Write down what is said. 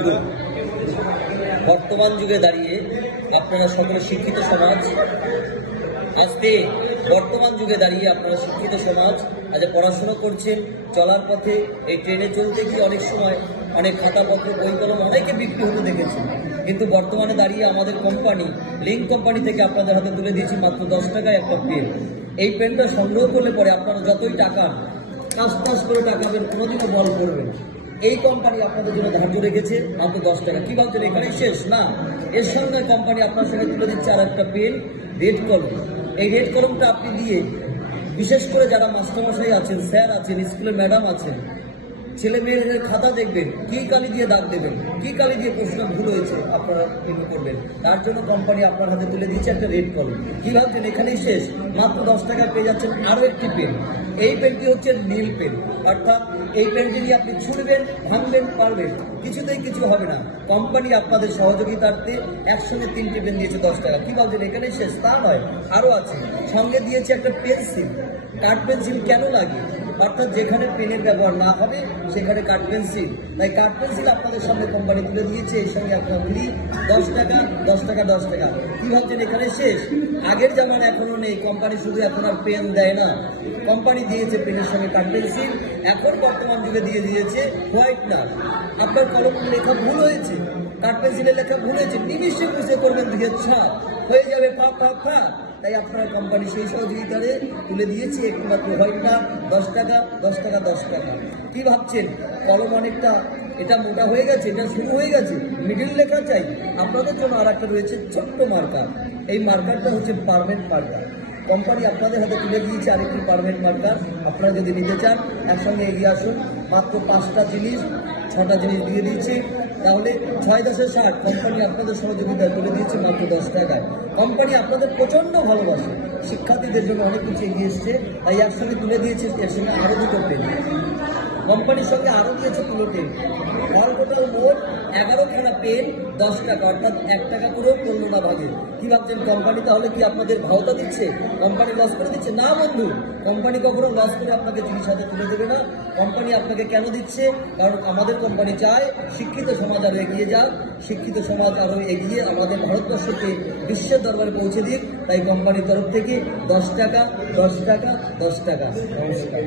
Group. বর্তমান যুগে দাঁড়িয়ে আপনারা সকলে শিক্ষিত সমাজ, আজকে বর্তমান যুগে দাঁড়িয়ে আপনারা শিক্ষিত সমাজ, আজ পড়াশোনা করছেন, চলার পথে এই ট্রেনে চলতে গিয়ে অনেক সময় অনেক খাতাপত্র বই কলম অনেকে বিক্রি হতে দেখেছেন, কিন্তু বর্তমানে দাঁড়িয়ে আমাদের কোম্পানি লিঙ্ক কোম্পানি থেকে আপনাদের হাতে তুলে দিয়েছি মাত্র 10 টাকায় একটা পেন। এই পেনটা সংগ্রহ করলে পরে আপনারা যতই টাকা কাজ করে টাকাবেন, কোনোদিনও বল করবেন। এই কোম্পানি আপনাদের জন্য ধার্য রেখেছে মাত্র 10 টাকা। কি ভাবছেন এখানেই শেষ? না, এর সঙ্গে কোম্পানি আপনার সঙ্গে তুলে দিচ্ছে আর একটা পেন, রেড কলম। এই রেড কলমটা আপনি দিয়ে বিশেষ করে যারা মাস্টারমশাই আছেন, স্যার আছেন, স্কুলের ম্যাডাম আছেন, ছেলে মেয়েদের খাতা দেখবেন, কি কালি দিয়ে দাগ দেবেন, কি কালি দিয়ে প্রশ্ন ভুল হয়েছে আপনারা এমনি করবেন, তার জন্য কোম্পানি আপনার হাতে তুলে দিচ্ছে একটা রেড কলম। কি ভাবছেন এখানেই শেষ? মাত্র 10 টাকা পেয়ে যাচ্ছেন আরও একটি পেন। এই পেনটি হচ্ছে নীল পেন, অর্থাৎ এই পেনটি নিয়ে আপনি ছুঁড়বেন, ভাঙবেন, পারবেন, কিছুতেই কিছু হবে না। কোম্পানি আপনাদের সহযোগিতার্থে একসঙ্গে 3টি পেন দিয়েছে 10 টাকা। কি ভাবছেন এখানেই শেষ? তা নয়, আরও আছে। সঙ্গে দিয়েছে একটা পেন্সিল। কাঠ পেন্সিল কেন লাগে? অর্থাৎ যেখানে পেনের ব্যবহার না হবে সেখানে কাঠ পেন্সিল, তাই কাঠ পেন্সিল আপনাদের সামনে কোম্পানি তুলে দিয়েছে। এই সঙ্গে আপনার ফ্রি 10 টাকা, 10 টাকা, 10 টাকা। কি ভাবছেন এখানে শেষ? আগের জামান এখনো নেই, কোম্পানি শুধু এখন আর পেন দেয় না, কোম্পানি দিয়েছে পেনের সঙ্গে কাঠ পেন্সিল। এখন বর্তমান যুগে দিয়ে দিয়েছে হোয়াইটনার। আপনার কলম লেখা ভুল হয়েছে, কাঠ পেন্সিলের লেখা ভুল হয়েছে, নিমিষে বুঝে করবেন, দিয়ে ছাপ হয়ে যাবে ফা ফা ফা। তাই আপনার কোম্পানি সেই সহযোগিতারে তুলে দিয়েছে একমাত্র হোয়াইটনার 10 টাকা, 10 টাকা, 10 টাকা। কি ভাবছেন কলম অনেকটা এটা মোটা হয়ে গেছে, এটা শুরু হয়ে গেছে, মিডিল লেখা চাই? আপনাদের জন্য আর একটা রয়েছে ছোট্ট মার্কার। এই মার্কারটা হচ্ছে পার্মানেন্ট মার্কার। কোম্পানি আপনাদের হাতে তুলে দিয়েছে আরেকটি পার্মানেন্ট মার্কার। আপনারা যদি নিতে চান একসঙ্গে এগিয়ে আসুন। মাত্র 5টা জিনিস, 6টা জিনিস দিয়ে দিয়েছে, তাহলে 6×10=60। কোম্পানি আপনাদের সহযোগিতা করে দিয়েছে মাত্র 10 টাকায়। কোম্পানি আপনাদের প্রচণ্ড ভালোবাসে, শিক্ষার্থীদের জন্য অনেক কিছু এগিয়ে এসছে, তাই একসঙ্গে তুলে দিয়েছে। এর সঙ্গে আরও 2টো পেন, কোম্পানির সঙ্গে আরও দিয়েছে 2টো পেন। অল টোটাল মোট 11খানা পেন 10 টাকা, অর্থাৎ 1 টাকা করেও পড়লো না ভাগে। কি ভাবছেন কোম্পানি তাহলে কি আপনাদের ভাওতা দিচ্ছে? কোম্পানি লস করে দিচ্ছে? না বন্ধু, কোম্পানি কখনো লস করে আপনাকে জিনিস হাতে তুলে দেবে না। কোম্পানি আপনাকে কেন দিচ্ছে? কারণ আমাদের কোম্পানি চায় শিক্ষিত সমাজ আরও এগিয়ে যাক, শিক্ষিত সমাজ আরও এগিয়ে আমাদের ভারতবর্ষকে বিশ্বের দরবারে পৌঁছে দিক। তাই কোম্পানির তরফ থেকে 10 টাকা, 10 টাকা, 10 টাকা। নমস্কার।